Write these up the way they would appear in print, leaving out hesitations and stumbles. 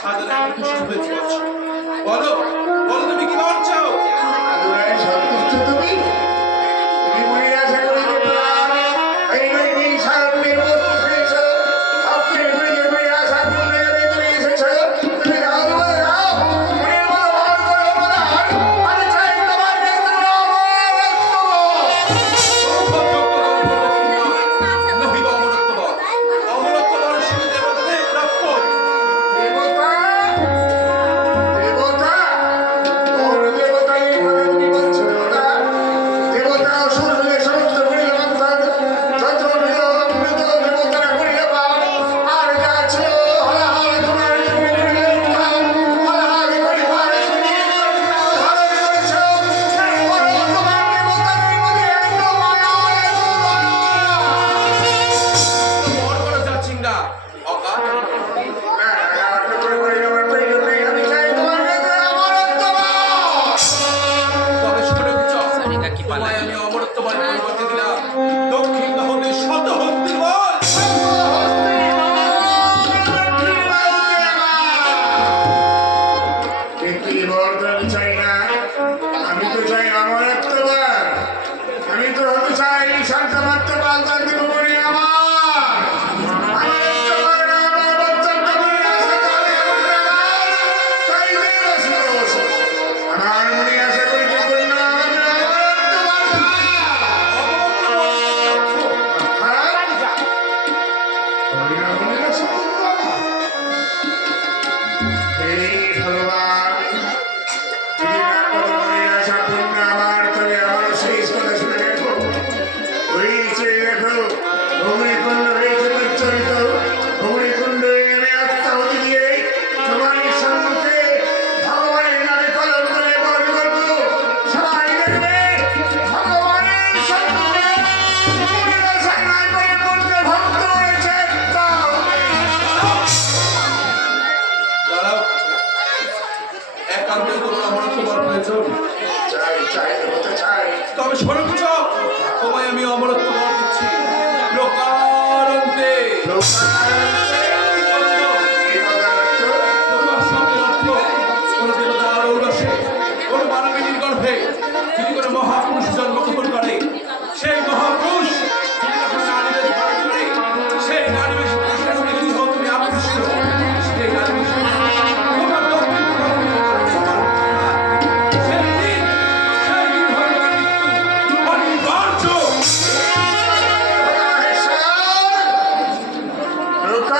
সাধনা খুশি হয়েছে। বলো বলো তুমি কি বল চাও? আদুরাই সন্তুষ্ট তুমি? তুমি মনে আশা করি এই সামনের মতো হয়েছ, আপনি তুমি আশা করলে তুমি এসেছ, তুমি যাও তোমার যাও, মনের মতো ভালো করে বলো, আমি চাই তোমার কাছে নহিব অমরত্ব বল। অমরত্ব বল শুধু দেবতাদের প্রাপ্য। দেবতা দেবতা কোন দেবতা এই কথা তুমি বলছো? দেবতা দেবতা অসুর হলে সমস্ত করিলে মন্থন, যত মৃত দেবতারা করিলে পাপ, আর যা ছিল হলাহল তোমার জন্য করিলে উত্থান, হলাহল করিবার শুনি ধারণ করেছ, এরপর তোমার দেবতাদের মধ্যে এত মায়া এত দয়া। বড় বড় যা চিঙ্গা অকাল আমি চাই তোমার কাছে অমরত্ব বল। তবে শুনে বিচার তোমায় আমি অমরত্ব বলের পরিবর্তে দিলাম দক্ষিণ দহনের শত হস্তির বল। চাই না, আমি তো চাই অমরত্ব বল। আমি তো হতে চাই শান্তমাত্র পাল্টান দিব বলে আমার অমরত্ব বল না, আমার বক্তব্য মনে আসে তাহলে তাই দেব আমার মনে আসে করি দেখুন না আমাদের অমরত্ব বল না। ভগবানের নামে কলম করে বল করবো, সবাই দেখবে ভগবানের সম্মুখে মনের আশায় নাই করে বলতে ভক্ত রয়েছে। দাঁড়াও, একান্তই তোমার অমরত্ব বল প্রয়োজন। চাই চাই হতে চাই। তবে শোনো কুচক, তোমায় আমি অমরত্ব বল দিচ্ছি লোকারন্তে। তোমার সামনে অর্থ কোন দেবতার ঔরসে, কোন মানবীর গর্ভে যদি কোনো মহাপুরুষ জন্মগ্রহণ করে, সেই মহাপুরুষ যদি তখন নারীদের ধারণ করে, সেই নারীবেশ পুরুষের সঙ্গে যদি হও তুমি আকৃষ্ট, সেই নারীবেশ তোমার দক্ষিণ সেই দিন হবে তোমার মৃত্যু অনিবার্য। লোকা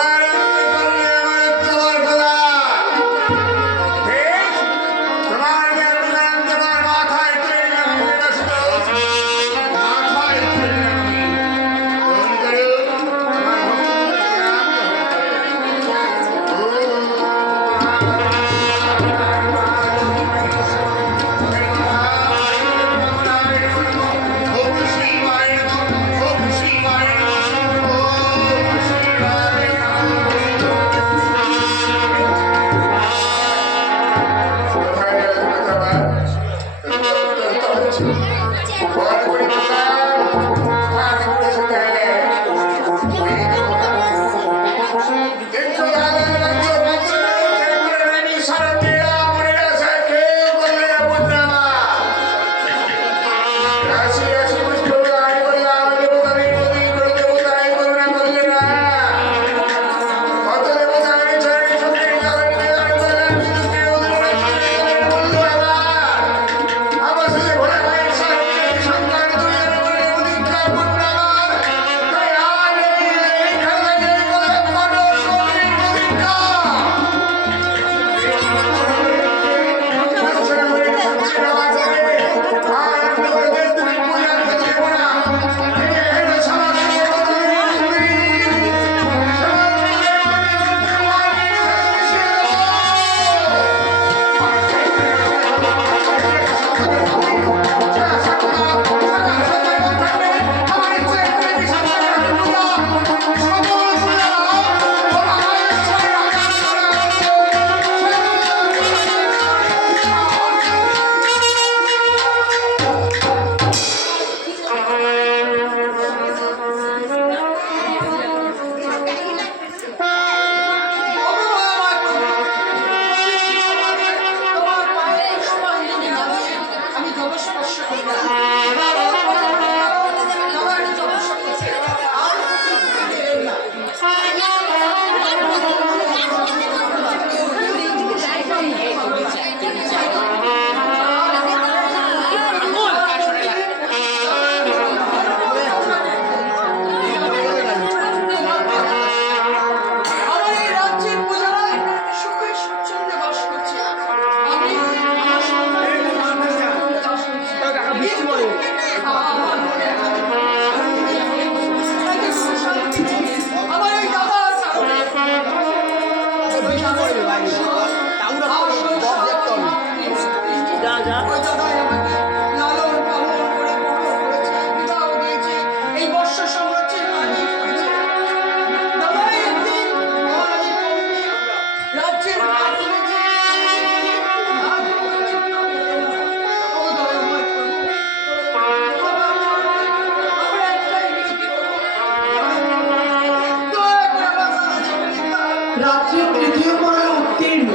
রাত্রি তৃতীয় পর্বে উত্তীর্ণ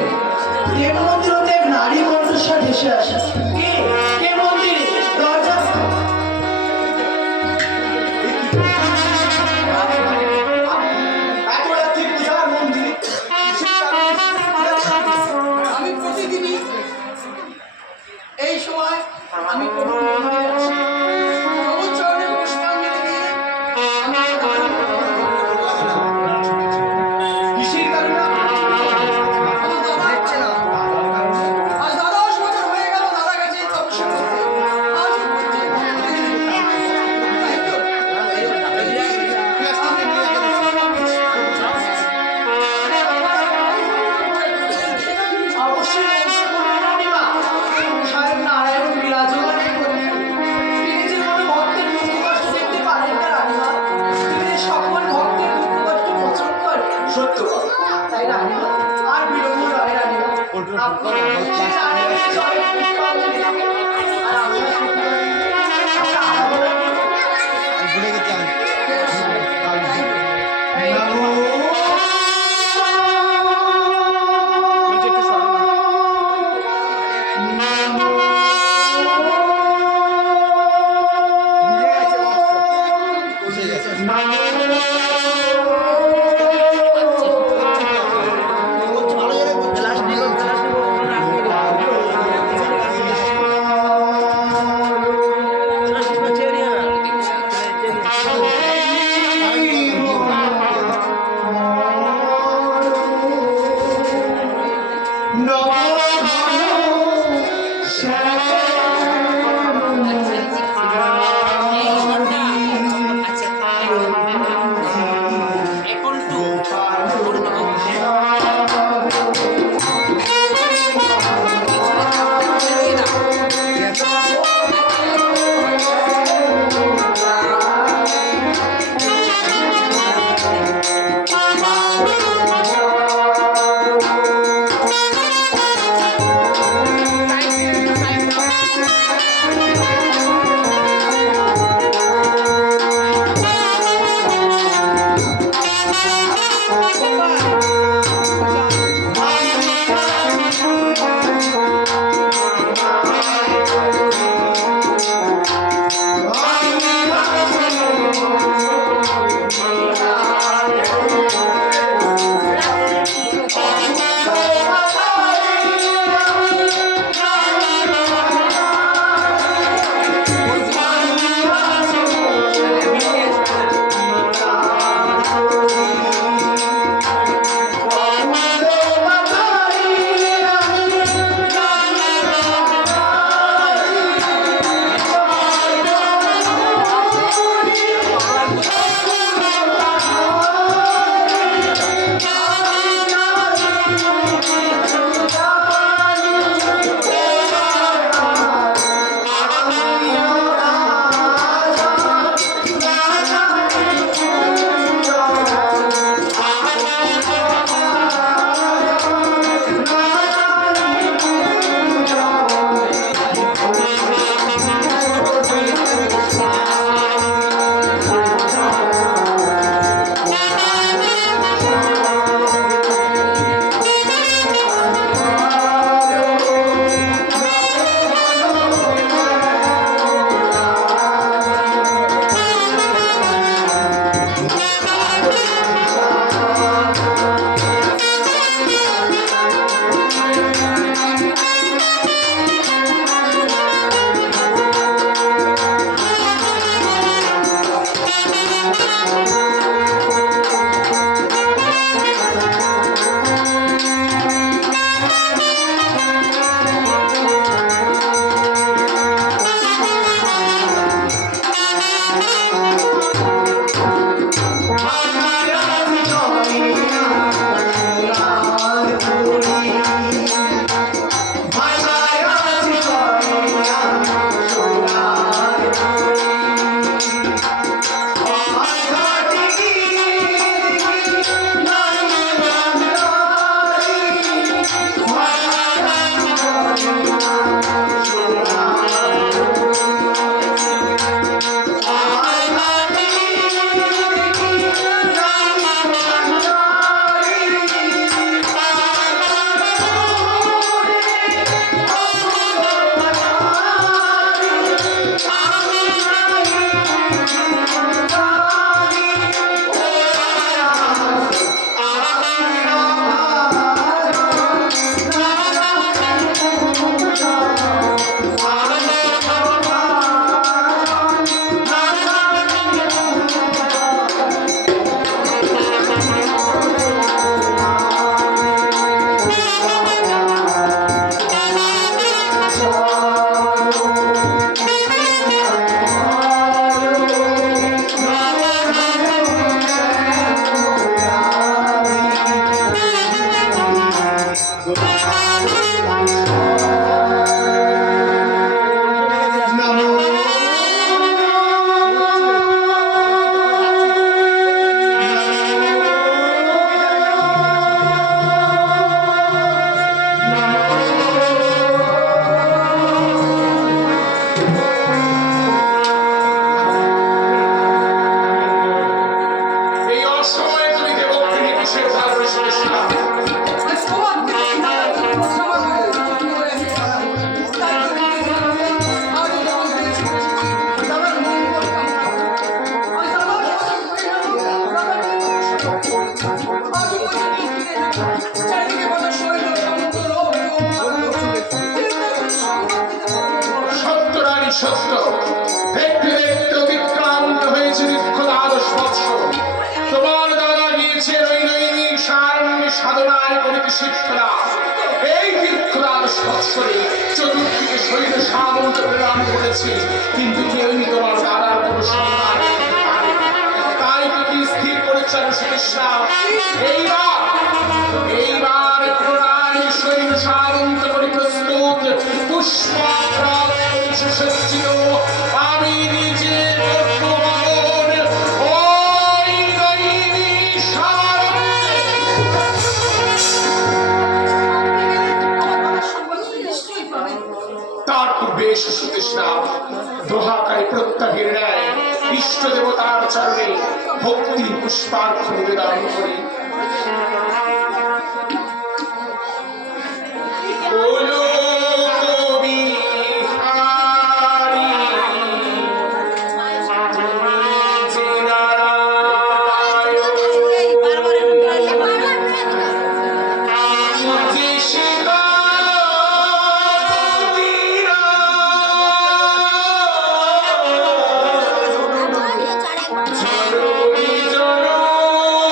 দেব মন্দির হতে এক নারী কণ্ঠস্বর ভেসে আসে। কে কে মন্দিরে? দরজা এত রাত্রি পূজার মন্দিরে আমি প্রতিদিনই এই সময় আমি প্রভুর মন্দিরে আসি। প্রভুর চরণে পুষ্পাঞ্জলি দিয়ে আমি কিসের কারণে আমার দাদা হচ্ছে না। আজ 10 বছর হয়ে গেল দাদা কাছে তপস্যা করতে। আজ তাই তো অবশ্যই রানীমা স্বয়ং নারায়ণ বিরাজমান করলেন। তিনি যে কোনো ভক্তের দুঃখ কষ্ট দেখতে পারেন না রানীমা, তিনি যে সকল ভক্তের দুঃখ কষ্ট মোচন করেন। সত্য তাই রানীমা আর বিলম্ব নয় রানীমা, আপনি সেই নারায়ণের চরণে পুষ্পাঞ্জলি দিন। আর আমরা একটা আরাধনা করব। আচ্ছা কিসের ভালোবেসে না সত্য রানী সত্য দেখতে দেখতে অতিক্রান্ত হয়েছে দীর্ঘ 12 বৎসর তোমার দাদা গিয়েছে ওই নৈমিক সারণ্যে সাধনায় করিতে শিক্ষা এই দীর্ঘ 12 বৎসরে চতুর্দিকে শৈল সামন্ত প্রদান করেছে কিন্তু কেউই তোমার দাদার কোনো সন্ধান করতে পারেনি। তাই তো কি স্থির করেছেন সুকৃষ্ণা এইবার পুনরায় শৈল সামন্ত করে প্রস্তুত পুষ্পাক্রান্ত সজ্জিত আমি নিজে বর্তমান ওই নৈমিক সারণ্যে তার পূর্বে সুতৃষ্ণা দোহাকায় প্রত্যাহের ন্যায় ইষ্ট দেবতার চরণে ভক্তি পুষ্পার্ঘ নিবেদন করি। বলো কবি হারি, যে নারায়ণ, যে শিবা জননী জননী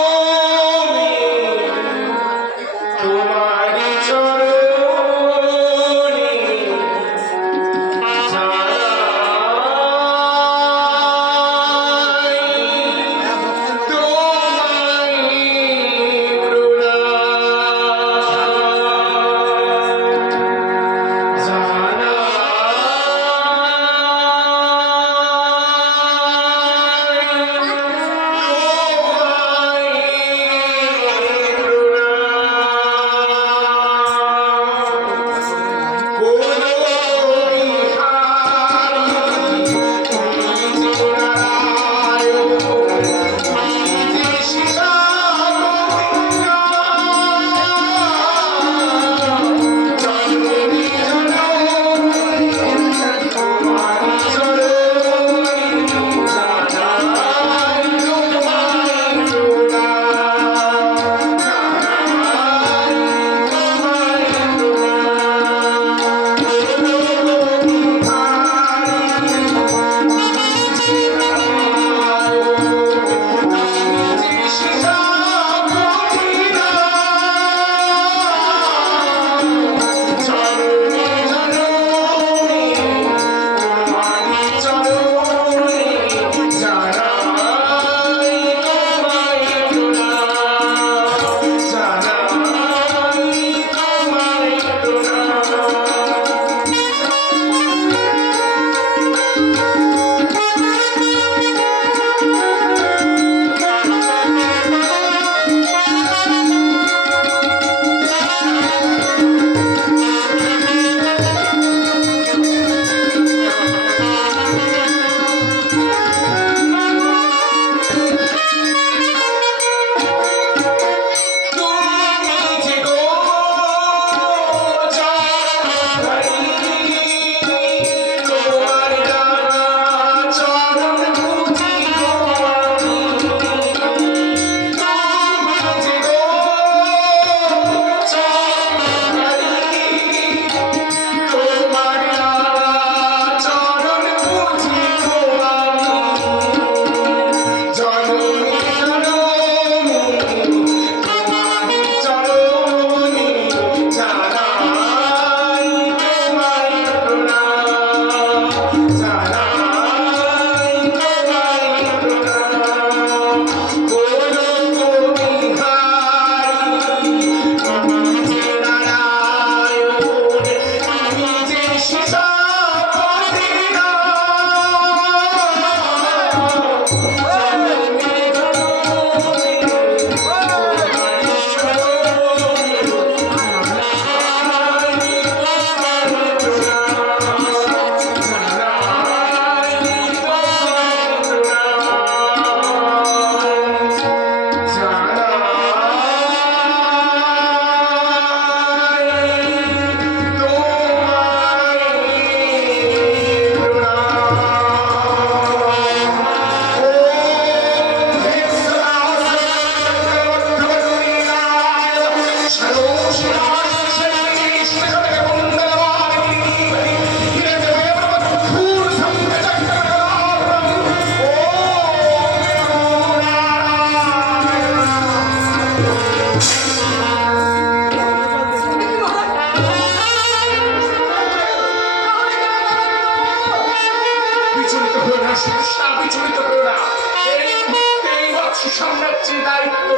সাম্রাজ্যের দায়িত্ব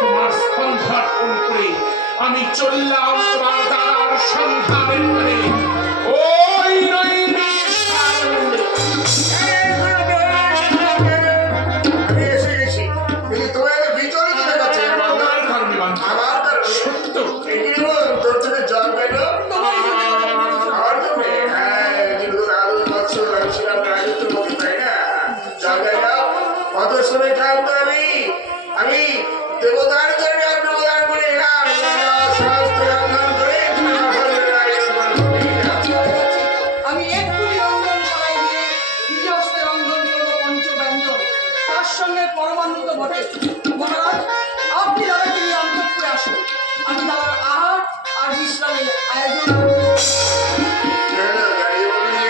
তোমার স্কন্ধে অর্পণ করে আমি চললাম তোমার দাদার সন্ধানের পথে। ওই নৈমিষ সারণ্যে। আমি এসে গেছি, কিন্তু তোমার এত বিচলিত দেখাচ্ছে কেন? আমার কারণে বান্ধব। আমার কারণে? সত্য। এ কি রে বোন, তোর চোখে জল পেল? আমার জন্যে? হ্যাঁ, দীর্ঘ আলু বছর আমি ছিলাম রাজত্বের মধ্যে, তাই না? জল পেল? কত সময় ক্লান্ত আমি দেবতার জন্য অন্নপ্রদান করে এলাম। শাস্ত্র রন্ধন করে তুমি ঘরের রাজত্ব করবে। আমি এক্ষুনি রন্ধনশালায় গিয়ে নিজে হস্তে রন্ধন করবো পঞ্চব্যঞ্জন, তার সঙ্গে পরমান্বিত বটে। মহারাজ, আপনি দাদাকে নিয়ে অন্তঃপুরে আসুন, আমি দাদার আহার আর বিশ্রামের আয়োজন করব। দাঁড়িয়ে বলুন যে,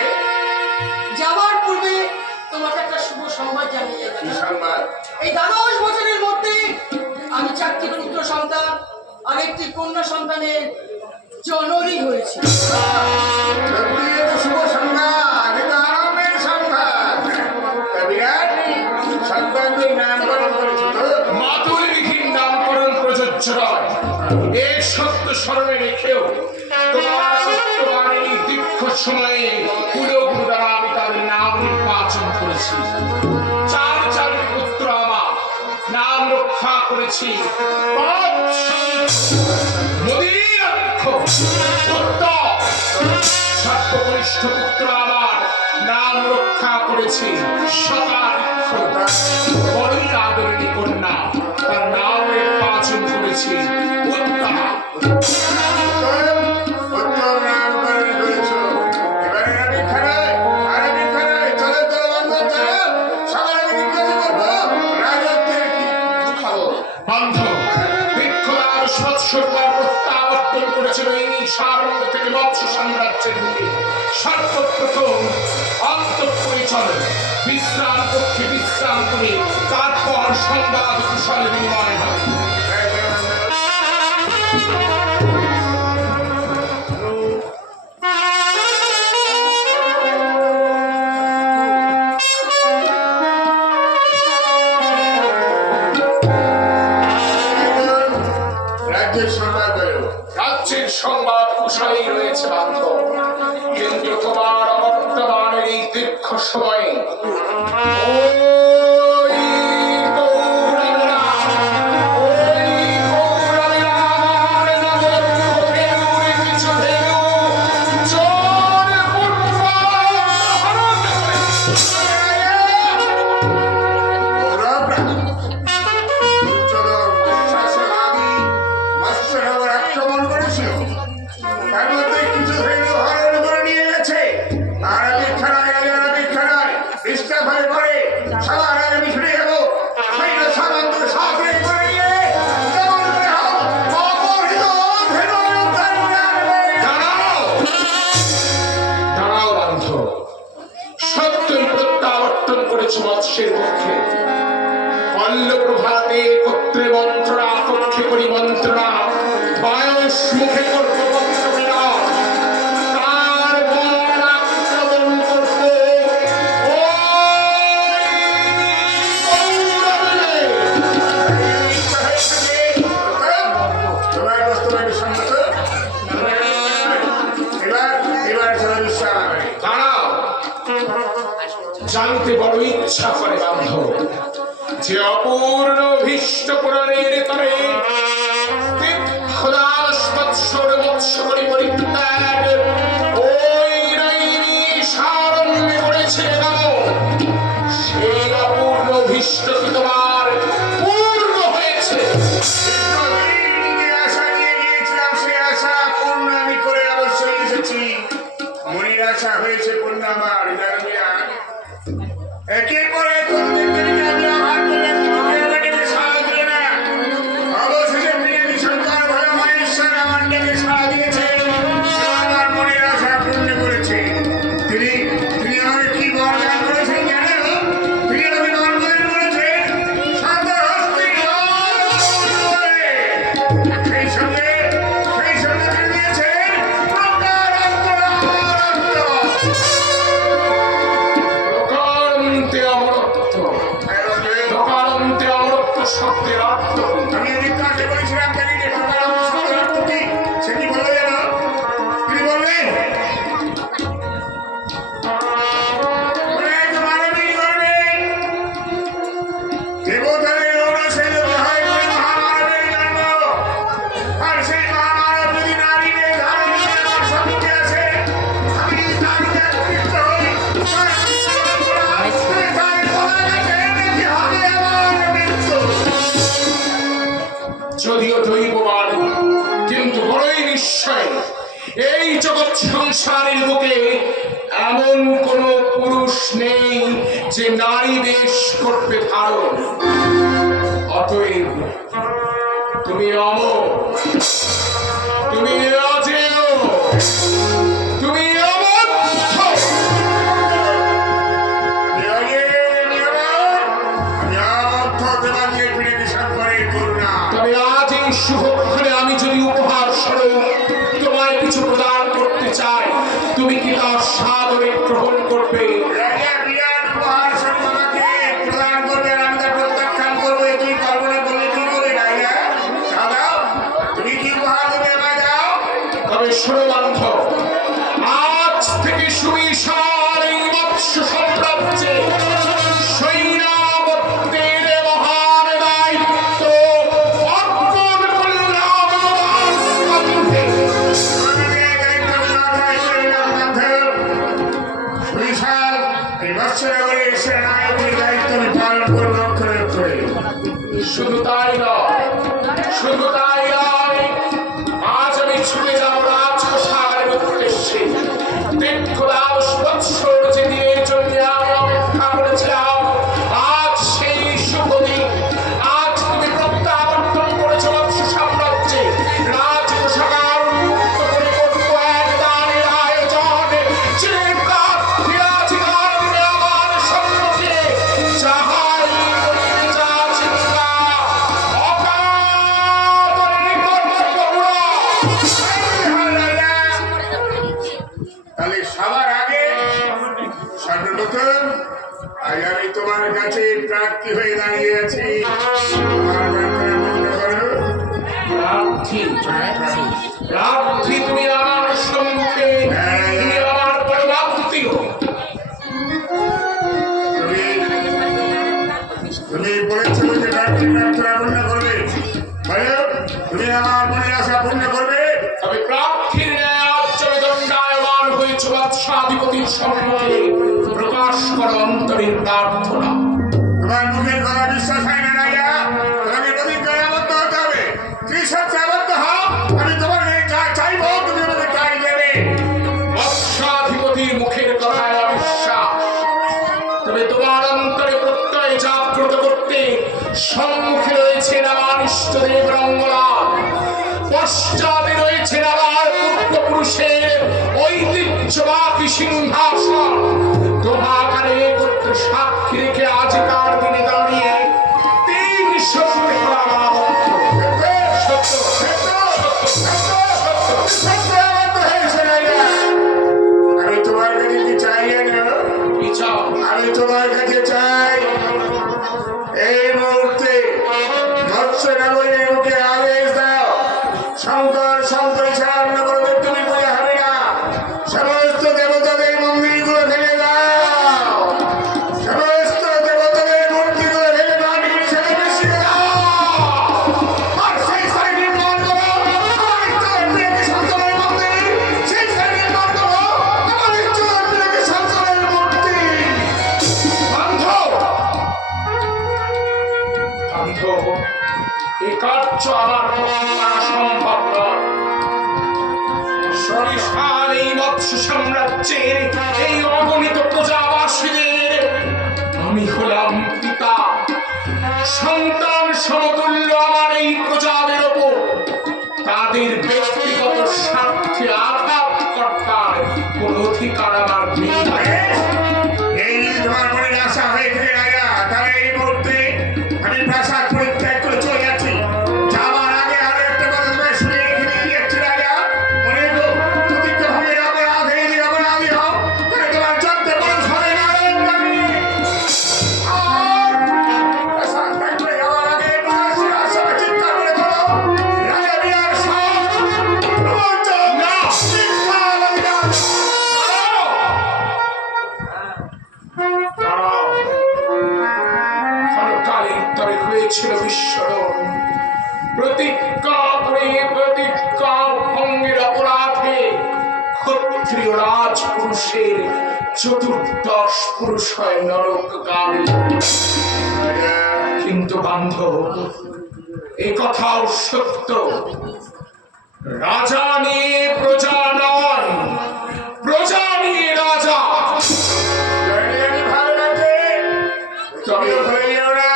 যাওয়ার পূর্বে তোমাকে একটা শুভ সংবাদ জানিয়ে কি যাচ্ছি। সংবাদ? এই 12 বছরের মধ্যে আমি 4টি পুত্র সন্তান আর একটি কন্যা সন্তানের জননী হয়েছি। সত্যি এ তো শুভ সংবাদ, এ তো আনন্দের সংবাদ। তা বিরাট, সন্তানদের নামকরণ করেছো তো? মাতুলবিহীন নামকরণ প্রযোজ্য নয়। এই সত্য স্মরণে রেখেও তোমার আত্মবাণী দীর্ঘ সময়ে কুলগুরু দ্বারা আমি তাদের নাম নির্বাচন করেছি। 4 পুত্র আমার নাম রক্ষা করেছি। 5 মদিরাক্ষ উত্তম সর্বকনিষ্ঠ পুত্র আমার নাম রক্ষা করেছি। শতাধিক বড়ই আদরণী কন্যা, তার নাম নির্বাচন করেছি উত্তমা। উত্তম নামকরণ করেছো। এবারে আমি খারাই, আর আমি খারাই। চলো চলো বন্ধু, চলো। সবার আগে জিজ্ঞাসা করবো, রাজত্বের কি খবর? বান্ধব দীর্ঘকাল সৎসর পর প্রত্যাবর্তন করেছিল এই সারণ্য থেকে মৎস্য সাম্রাজ্যের দিকে। সর্বপ্রথম অন্তঃপুরে চলো, বিশ্রাম কক্ষে বিশ্রাম করে তারপর সংবাদ কুশল বিনিময় হবে। রাজ্যের সংবাদ বলো। রাজ্যের সংবাদ কুশলেই রয়েছে বান্ধব, কিন্তু তোমার অবর্তমানের এই দীর্ঘ সময়ে ওই কৌরবেরা, আমার নজর চোখে উড়ে কিছু ভেঙো, চোর হরণ করেছে। গৌরবরা, দুর্যোধন দুঃশাসন আদি মৎস্যনগর আক্রমণ করেছিল। তার মধ্যে কিছু সৈন্য হরণ করে নিয়ে গেছে। আর আমি খেলায় ডিস্টার্ব হয়ে পড়ে সবার আগে আমি ছুটে যাবো। সৈন্য সামন্ত সাথে করে নিয়ে যেমন করে হোক অপহৃত ভেতরে উদ্ধার করে আনবে। দাঁড়াও দাঁড়াও বান্ধব, সত্যই প্রত্যাবর্তন করেছে মৎস্যের মুখে। পল্লপ্রভাতে কর্ত্রে মন্ত্রণা, কক্ষে করি মন্ত্রণা, বায়স মুখে করব মন্ত্রণা, তার বল আক্রমণ করব তোমার বর্তমানে সম্মত? এবার চলো বিশ্রাম হবে। দাঁড়াও, জানতে বড় ইচ্ছা করে বান্ধব যে অপূর্ণ ভীষ্ট পুরাণের তরে দীর্ঘদাস বৎসর বৎসরে পরিত্যাগ ওই নৈমিষ সারণ্যে করেছে গমন। সেই অপূর্ণ ভীষ্ট কি তোমার পূর্ণ হয়েছে? দীর্ঘদিন যে আশা নিয়ে গিয়েছিলাম, সে আশা পূর্ণ আমি করে অবশ্যই এসেছি। মনির আশা হয়েছে পূর্ণ আমার। জানবি আর একের পর এক কতদিন ধরে আমি আঘাত করলাম, তোমাকে আমাকে সাহস দিলে না। অবশ্যই শব্দের অর্থ কি? আমি একটু আগে বলেছিলাম তাকে যে বাবার শব্দের অর্থ কি সে কি বললো জানো? তিনি বললেন অনেক মানবী গর্বে দেবতাদের ঔরসে যদি হয় ওই মহামানবের জন্ম, আর সেই মহামানব যদি নারী মেয়ে ধারণ করে আমার সম্মুখে আসে, আমি যদি তার উপরে আকৃষ্ট হই, তার কি হবে আমার মৃত্যু? যদিও দৈববান কিন্তু বড়ই নিশ্চয় এই জগৎ সংসারের বুকে এমন কোন পুরুষ নেই যে নারী বেশ করতে ধারণ। অতএব তুমি অমর, তুমি অজেয়, তুমি অমর্থ। তবে আজ এই শুভক্ষণে আমি যদি উপহার স্বরূপ তোমায় কিছু প্রদান করতে চাই, তুমি কি তা সাদরে গ্রহণ করবে? তবে শোনো বান্ধব, আজ থেকে সুবিশাল এই মৎস্য সাম্রাজ্যে সৈন্যাবর্তের মহান দায়িত্ব অর্পণ করলাম আমার স্কন্ধে। শুধু তাই নয়, শুধু তাই নয়, আজ আমি ছুটে যাব রাজপ্রাসাদের উদ্দেশ্যে। দীর্ঘ 10 বৎসর যে দিনের জন্য আমি অপেক্ষা করেছিলাম, আজ সেই শুভ দিন। আজ তুমি প্রত্যাবর্তন করেছো মৎস্য সাম্রাজ্যে। রাজপ্রাসাদ উন্মুক্ত করে করবো এক দানের আয়োজন। যে প্রার্থী আছে তার দিনে আমার সম্মুখে যাহাই বলিতে যা চিন্তা অকাতরে করবো প্রভুরা। তাহলে সবার আগে সর্বপ্রথম আজ আমি তোমার কাছে প্রার্থী হয়ে দাঁড়িয়ে আছি। তোমার ব্যাপারে মনে করো। প্রার্থী, প্রার্থী তুমি আমার সম্মুখে, তুমি আমার পরমাত্মীয়। তুমি বলেছো যে প্রার্থী প্রার্থনা পূর্ণ করবে, বলো তুমি আমার মনে আশা পূর্ণ করবে। তবে প্রার্থীর ন্যায় আজ চলে দণ্ডায়মান হয়েছে বাদশাধিপতির সম্মুখে। প্রকাশ করো অন্তরের প্রার্থনা। তোমার মুখের কথা বিশ্বাস হয় না রাজা, তোমাকে প্রতিজ্ঞায় আবদ্ধ হতে হবে। ত্রিশাস্ত্রে আবদ্ধ হও, আমি তোমার যা চাইবো তুমি আমাকে তাই দেবে। বাদশাধিপতির মুখের কথায় অবিশ্বাস, তবে তোমার অন্তরে প্রত্যয় জাগ্রত করতে সম্মুখে রয়েছেন আমার ইষ্টদেব রঙ্গলাল, পশ্চাতে রয়েছেন আমার পূর্বপুরুষের ঐতিহ্যবাহী সিংহাসন। দোহাকারে একত্র সাক্ষী রেখে আজ তার দিনে দাঁড়িয়ে 3 সত্যি করা আমার মন্ত্র। সত্য, সত্য, সত্য, সত্য। আমি তোমার কাছে কি চাই জানো? কি চাও? আমি তোমার কাছে চাই এই মুহূর্তে মৎস্য নগরীর মুখে আদেশ দাও, শঙ্কর শঙ্করী ছাড়া অন্য কোনো তুমি পূজা হবে না। সমস্ত দেবতাদের মন্দিরগুলো ভেঙে দাও, সমস্ত দেবতাদের মূর্তিগুলো ভেঙে মাটির সাথে মিশিয়ে দাও, আর সেই স্থানে নির্মাণ করো আমার ইচ্ছার প্রিয়কে শঙ্করের মন্দির, সেই স্থানে নির্মাণ করো আমার ইচ্ছার প্রিয়কে শঙ্করের মূর্তি। বান্ধব, বান্ধব, এ কার্য আমার পক্ষে করা সম্ভব নয়। সরিষার এই মৎস্য সাম্রাজ্যের এই অগণিত প্রজাবাসীদের আমি হলাম পিতা। সন্তান সমতুল্য আমার এই প্রজাদের ওপর তাদের ব্যক্তিগত স্বার্থে আঘাত কর্তার কোন অধিকার আমার নেই। এই যদি তোমার মনে আশা হয়ে থাকে রাজা, তাহলে এই মুহূর্তে আমি প্রাসাদ পরিত্যাগ করে চলে যাচ্ছি। যাবার আগে আরো একটা কথা তোমায় শুনিয়ে রেখে দিয়ে যাচ্ছি রাজা, মনে রেখো প্রতিজ্ঞা ভাবে অপরাধ এই দিকে অপরাধী হও, তাহলে তোমার চলতে বরং হবে নারায়ণ গামী। আর প্রাসাদ ত্যাগ করে যাওয়ার আগে করুন। প্রতিজ্ঞা করে প্রতিজ্ঞা ভঙ্গের অপরাধে ক্ষত্রিয় রাজপুরুষের চতুর্দশ পুরুষ হয় নরকগামী। কিন্তু বান্ধব, এই কথাও সত্য, রাজা নিয়ে প্রজা নয়, প্রজা নিয়ে রাজা। তবেও ভুলে যেও না,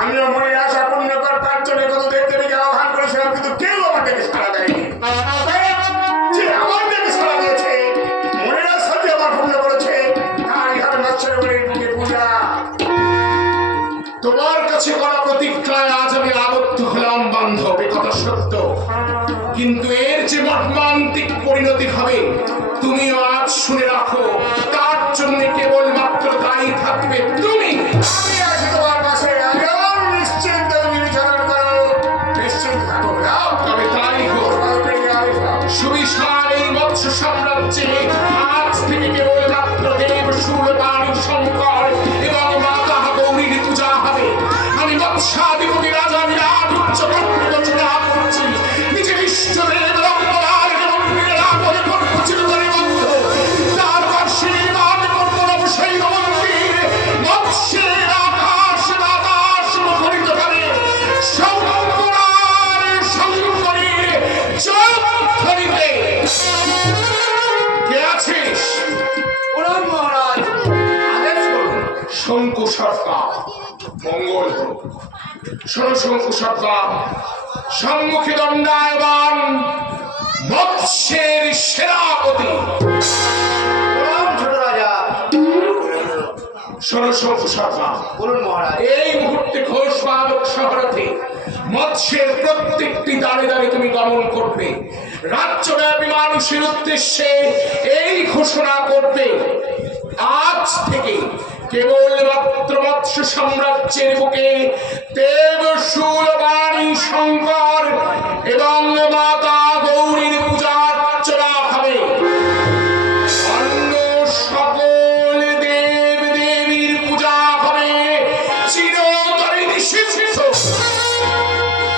আমিও মনের আশা পূর্ণ করবার জন্য কত দেবদেবীকে আহ্বান করেছিলাম, কিন্তু কেউ আমার থেকে সাড়া দেয়নি। যে আমার থেকে সাড়া দিয়েছে, মনের আশা যে আমার পূর্ণ করেছে, তারই হবে মৎস্যগণের বুকে পূজা। তোমার কাছে করা প্রতিজ্ঞায় আজ আমি আবদ্ধ হলাম বান্ধব, এ কথা সত্য, কিন্তু এর যে মর্মান্তিক পরিণতি হবে তুমিও আজ শুনে রাখো। তার জন্য কেবলমাত্র দায়ী থাকবে তুমি। আমি আছি তোমার পাশে, একদম নিশ্চিন্ত তুমি বিচার করো, নিশ্চিন্ত থাকো। তবে তাই হোক, সুবিশাল এই মৎস্য সাম্রাজ্যে আজ থেকে কেবলমাত্র দেব শূলপাণি শঙ্কর এবং মাতা গৌরীর পূজা হবে। আমি মৎস্যাধিপতি রাজা বিরাট উচ্চ রচনা করছি, নিজের ইষ্টদেব রঙ্গলাল এবং বিরাট চিরতরে বন্ধ তার পাশে নির্মাণ করব নবশৈব মন্দির। মৎস্যের আকাশ বাতাস মুখরিত করে শঙ্করার শঙ্করের জয়ধ্বনিতে। কে আছিস? প্রণাম মহারাজ, আদেশ করুন। শঙ্কু সরকার, মঙ্গল হোক। শোনো শঙ্কু সরকার, সম্মুখে দণ্ডায়মান মৎস্যের সেনাপতি। প্রণাম ছোট রাজা। শোনো শঙ্কু সরকার, বলুন মহারাজ। এই মুহূর্তে ঘোষবাদক শহরতে মৎস্যের প্রত্যেকটি দাঁড়ে দাঁড়ে তুমি গমন করবে, রাজ্যব্যাপী মানুষের উদ্দেশ্যে এই ঘোষণা করবে, আজ থেকে কেবলমাত্র মৎস্য সাম্রাজ্যের বুকে দেব শূলপাণি শঙ্কর এবং মাতা গৌরীর পূজা অর্চনা হবে। অন্য সকল দেব দেবীর পূজা হবে চিরতরে নিষিদ্ধ।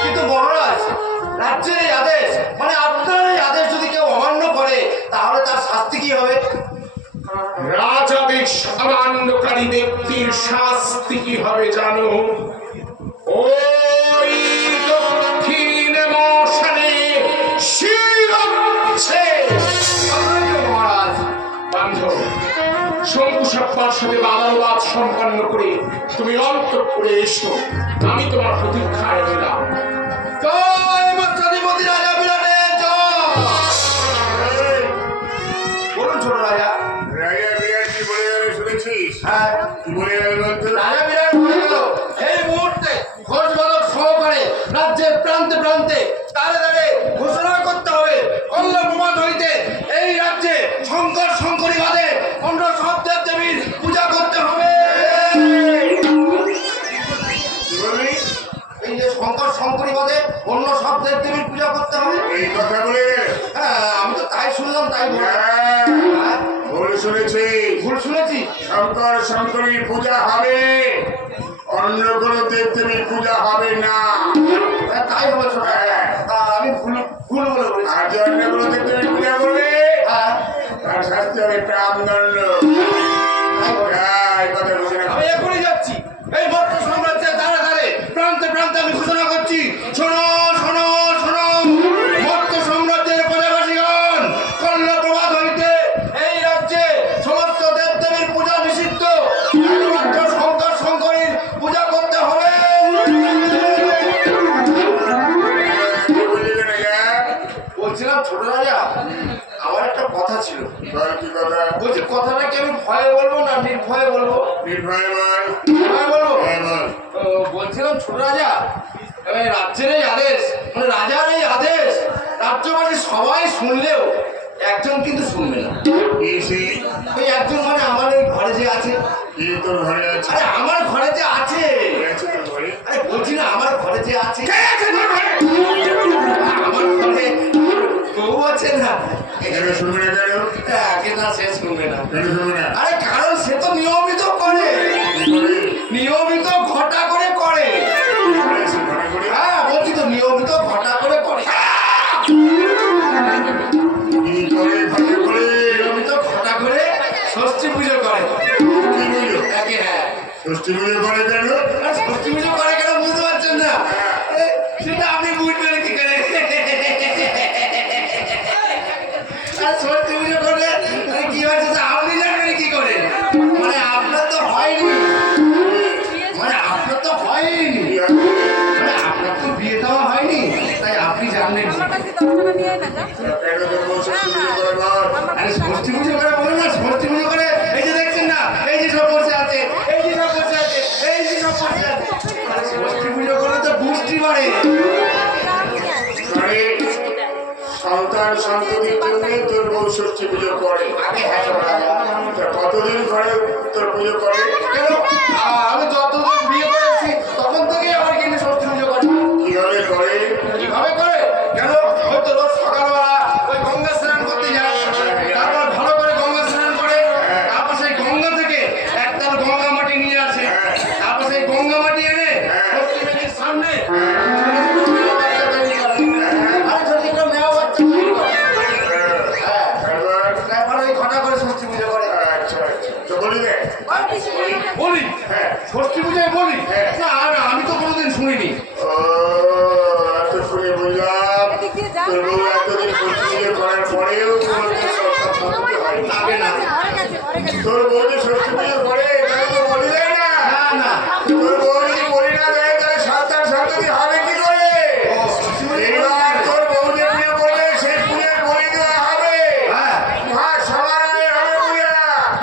কিন্তু মহারাজ, রাজ্যের এই আদেশ, মানে আপনার এই আদেশ যদি কেউ অমান্য করে তাহলে তার শাস্তি কি হবে? রাজাদেশ অমান্যকারী ব্যক্তির শাস্তি কি হবে জানো? ওই দক্ষিণ মশানে শির হচ্ছে। মহারাজ, বান্ধব, শঙ্কু সপ্তার সাথে বাদানুবাদ সম্পন্ন করে তুমি অন্তঃপুরে এসো, আমি তোমার প্রতীক্ষায় দিলাম। জয় মৎস্যাধিপতি রাজা বিরাটের জয়। বলুন ছোট রাজা। রাজা বিরাট কি বলে যাবে শুনেছিস? হ্যাঁ, কি বলে যাবে বলতো? রাজা বিরাট বলে গেল, এই মুহূর্তে ঘোষবাদক সহকারে রাজ্যের প্রান্তে প্রান্তে দাঁড়ে দাঁড়ে ঘোষণা করতে হবে, কল্লপ্রপাত হইতে এই রাজ্যে শঙ্কর শঙ্করী বাদে অন্য সব দেব দেবীর পূজা করতে হবে। কি বললি? এই যে শঙ্কর শঙ্করী বাদে অন্য সব দেব দেবীর পূজা করতে হবে। এই কথা বলে গেলে? হ্যাঁ, আমি তো তাই শুনলাম, তাই বললাম। হ্যাঁ, ভুল শুনেছি। ভুল শুনেছি? শঙ্কর শঙ্করীর পূজা হবে, অন্য কোনো দেব দেবীর পূজা হবে না। হ্যাঁ, তাই হবে ছোট রাজা। আমি ভুল ভুল বলে বলেছি। আর যে অন্য কোনো দেব দেবীর পূজা করবে হ্যাঁ, তার শাস্তি হবে প্রাণদণ্ড। তাই হবে। এই কথা বুঝে আমি না। এখনই যাচ্ছি, এই মৎস্য সাম্রাজ্যের দ্বারে দ্বারে প্রান্তে প্রান্তে আমি ঘোষণা করছি, শোনো শোনো শোনো, মৎস্য সাম্রাজ্যের প্রজাবাসীগণ, কল্লপ্রপাত হইতে এই রাজ্যে সমস্ত দেব দেবীর পূজা নিষিদ্ধ, একমাত্র শঙ্কর শঙ্করীর পূজা করতে হবে। কি বুঝলি না গা? বলছিলাম ছোট রাজা, আমার একটা কথা ছিল। বল কি কথা? বলছি কথাটা কি আমি ভয়ে বলবো না নির্ভয়ে বলবো? নির্ভয় বল। ভয়ে বলবো। হ্যাঁ বল। তো বলছিলাম ছোট রাজা, এই রাজ্যের এই আদেশ, মানে রাজার এই আদেশ রাজ্যবাসী সবাই শুনলেও একজন কিন্তু শুনবে না। কি সে? ওই একজন মানে আমার এই ঘরে যে আছে। কি তোর ঘরে আছে? আরে আমার ঘরে যে আছে, কে আছে তোর ঘরে? আরে বলছি না আমার ঘরে যে আছে, কে আছে তোর ঘরে? আমার ঘরে বউ আছে না। কেন শুনবে না কেন? আগে না সে শুনবে না। কেন শুনবে না? আরে কারণ সে তো নিয়মিত করে, কি করে? নিয়মিত ঘটা করে করে। ষষ্ঠী পুজো করে কেন? ষষ্ঠী পুজো করে কেন বুঝতে পারছেন না? সেটা আপনি বুঝবেন কি করে? আর ষষ্ঠী পুজো করলে কি হচ্ছে তা আপনি জানবেন কি করে? মানে আপনার তো হয়নি, মানে আপনার তো হয়নি, মানে আপনার তো বিয়ে দেওয়া হয়নি, তাই আপনি জানলেন না। কেন করবো ষষ্ঠী পুজো করে বল? আরে ষষ্ঠী পুজো করে বলো না, ষষ্ঠী পুজো করে এই যে দেখছেন না, এই যে সব বসে আছে, এই যে সব বসে আছে, এই যে সব বসে আছে। আরে ষষ্ঠী পুজো করে তো পুষ্টি বাড়ে। আরে সন্তান সন্ততির জন্য তোর বউ ষষ্ঠী পুজো করে। আগে হ্যাঁ রাজা, তা কতদিন ঘরে তোর পুজো করে? কেন আমি যতদিন বিয়ে করেছি তখন থেকেই আমার কিন্তু ষষ্ঠী পুজো করে। কিভাবে করে? কিভাবে করে? কেন হয়তো রোজ সকালবেলা ওই গঙ্গা স্নান করতে যায়, তারপর ভালো করে গঙ্গা স্নান করে, তারপর সেই গঙ্গা থেকে একতাল গঙ্গা মাটি নিয়ে আসে, তারপর সেই গঙ্গা মাটি এনে ষষ্ঠী দেবীর সামনে আর ষষ্ঠী করে মেয়া বাচ্চা তৈরি করে। হ্যাঁ, এবার তারপর ওই ঘটা করে ষষ্ঠী পুজো করে। আচ্ছা আচ্ছা তো বলি রে। বলি হ্যাঁ ষষ্ঠী পুজোয় বলি হ্যাঁ। না, আমি তো কোনোদিন শুনিনি। ও এত শুনে বুঝলাম তোর বউ এতদিন ষষ্ঠী পুজো করার পরেও তোমাদের সন্তান সন্ততি হয় না। আগে না, তোর বউ যে ষষ্ঠী পুজো করে তাহলে তো বলি দেয় না। না না, তোর বউ যদি বলি না দেয় তাহলে সন্তান সন্ততি হবে কি করে? এবার তোর বউ যে পুজো করবে সেই পুজোয় বলি দেওয়া হবে। হ্যাঁ মহাসমারোহে হবে পূজা।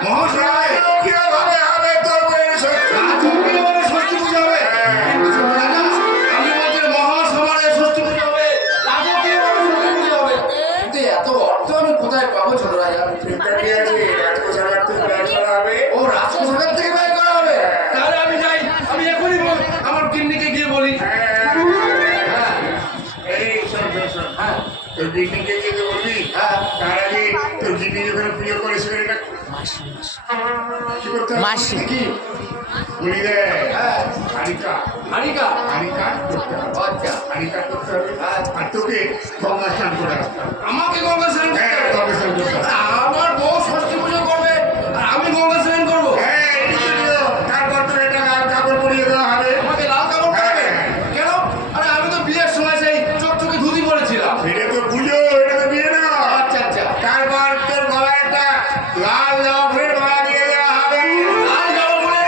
মহাসমারোহে? রাজকীয়ভাবে হবে তোর বউয়ের ষষ্ঠী। রাজকীয় ভাবে ষষ্ঠী পুজো হবে। কিন্তু শোনো রাজা, আমি বলছি মহাসমারোহে ষষ্ঠী পুজো হবে, রাজকীয় ভাবে ষষ্ঠী পুজো হবে, কিন্তু এত অর্থ আমি কোথায় পাবো ছোট রাজা? চিন্তা কি আছে? রাজকোষাগার থেকে ব্যয় করা হবে। ও রাজকোষাগার থেকে ব্যয় করা হবে? তাহলে আমি যাই, আমি এখনই আমার গিন্নিকে গিয়ে বলি। হ্যাঁ এই শোন শোন শোন। হ্যাঁ তোর গিন্নিকে যেতে বলবি, হ্যাঁ তার আগে তোর গিন্নি যখন পুজো করে সেখানে কি করতে হবে? মাসি। কি? বলি দেয়। হ্যাঁ হারিকা হারিকা? হারিকা করতে হবে। আচ্ছা, হারিকা করতে হবে। আর তোকে গঙ্গা স্নান করে আসতে হবে। আমাকে গঙ্গা স্নান করতে হ্যাঁ, হবে? গঙ্গা স্নান করতে হবে। আমার বউ ষষ্ঠী পুজো করবে আর আমি গঙ্গা স্নান করবো? হ্যাঁ, এই যে তারপর তোর একটা লাল কাপড় পরিয়ে দেওয়া হবে। আমাকে লাল কাপড় পরাবে? হ্যাঁ। কেন? আরে আমি তো বিয়ের সময় সেই চকচকে ধুতি পরেছিলাম। এটা তো পুজো, এটা তো বিয়ে না। আচ্ছা আচ্ছা, তারপর তোর গলায় একটা লাল জামা ফুলের মালা দিয়ে দেওয়া হবে। লাল জামা পরে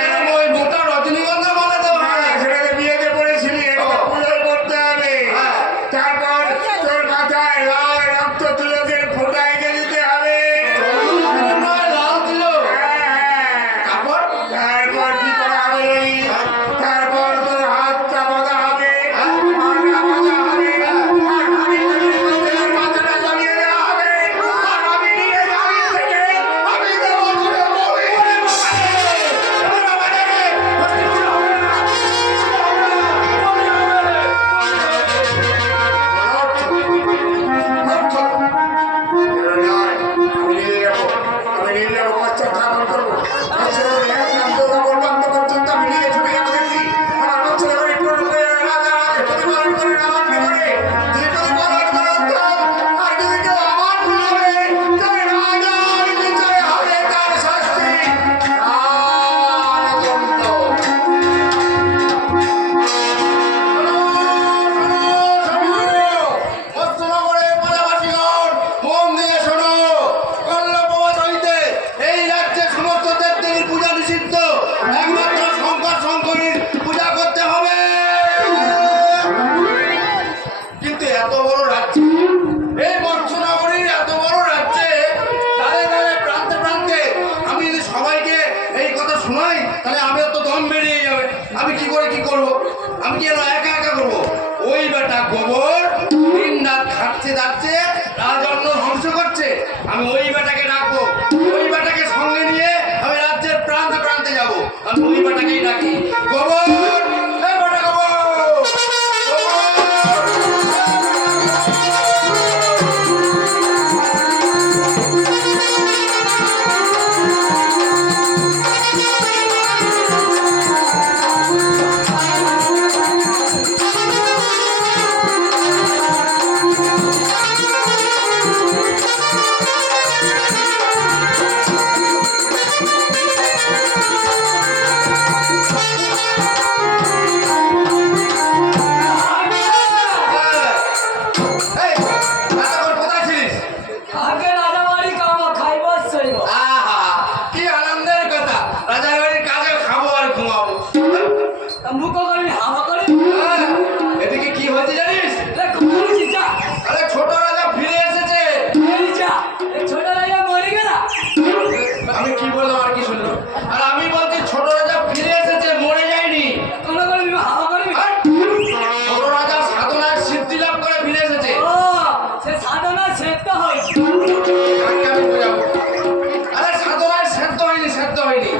কেন ওই মোটা রজনীগন্ধা মালা দেওয়া হয়? হ্যাঁ, সেটা তো বিয়েতে পড়েছিলি, এটা তো পুজোয় করতে হবে। হ্যাঁ। তারপর তোর মাথায় লাল রক্ত তিলকের ফোঁটা এঁকে দিতে হবে। লাল দিল। হ্যাঁ। তারপর তারপর কি করা হবে জানি? তারপর তোর হাতটা বাঁধা হবে, পাটা বাঁধা হবে, আর হাঁড়ির মাথাটা জ্বালিয়ে দেওয়া হবে। আর আমি নিজে দাঁড়িয়ে থেকে আমি দেবো তোকে বলি। আমি নিয়ে যাবো, আমি নিয়ে যাবো, বাচ্চা স্থাপন করবো। বাচ্চারা এক নাম তো কাপড় বন্ধ পর্যন্ত আমি নিয়ে ছুটে যাবো দেখি। আমার বাচ্চারা করে একটু রূপে রাজা আমাকে প্রতিপালন করে না মানলে করে। যে প্রতিপালন করে উত্তম, আর যদি কেউ আমার ভুল হবে, তবে রাজার বিজয় হবে তার শাস্তি। আনন্দ। অষ্টনগরের প্রজাবাসীগণ, মন দিয়ে শোনো। কল্লপ্রবাদ হইতে এই রাজ্যে সমস্ত দেবদেবীর পূজা নিষিদ্ধ, একমাত্র শঙ্কর শঙ্করীর পূজা করতে হবে। কিন্তু এত বড় রাজ্য, এই মৎস্যনগরীর এত বড় রাজ্যে তাদের তাদের প্রান্তে প্রান্তে আমি যদি সবাইকে এই কথা শোনাই তাহলে আমিও তো দম বেরিয়ে যাবে। আমি কি করে কি করব? আমি কি একা একা করবো? ওই বেটা গোবর দিন রাত খাটছে দাচ্ছে, রাজন্য ধ্বংস করছে। আমি ওই বেটাকে ডাকবো, ওই বেটাকে সঙ্গে নিয়ে আমি রাজ্যের প্রান্তে প্রান্তে যাবো। আমি ওই বেটাকেই ডাকি, গোবর, এই বেটা গোবর, হাওয়া করে হ্যাঁ, এদিকে কি হয়েছে জানিস? ঘুরেছি যা আরে ছোট রাজা ফিরে এসেছে। এই যা এই ছোট রাজা মরে গেল আমি কি বললাম আর কি শুনলো? আর আমি বলছি ছোট রাজা ফিরে এসেছে, মরে যায়নি। তোমরা করে বিবাহ হাওয়া করবি আর ছোট রাজা সাধনার সিদ্ধি লাভ করে ফিরে এসেছে। ও সে সাধনা সেদ্ধ হয়েছে কাকে আমি বোঝাবো? আরে সাধনায় সেদ্ধ হয়নি, সেদ্ধ হয়নি।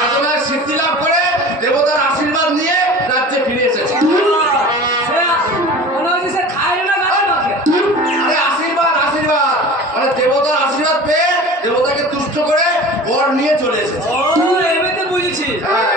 সাধনায় সিদ্ধি লাভ করে দেবতার আশীর্বাদ নিয়ে রাজ্যে ফিরে এসেছে। সে মনে হচ্ছে সে খায় না গাছে না খেয়ে আরে আশীর্বাদ, আশীর্বাদ মানে দেবতার আশীর্বাদ পেয়ে দেবতাকে তুষ্ট করে বর নিয়ে চলে এসেছে। ও এমনিতে বুঝেছি হ্যাঁ।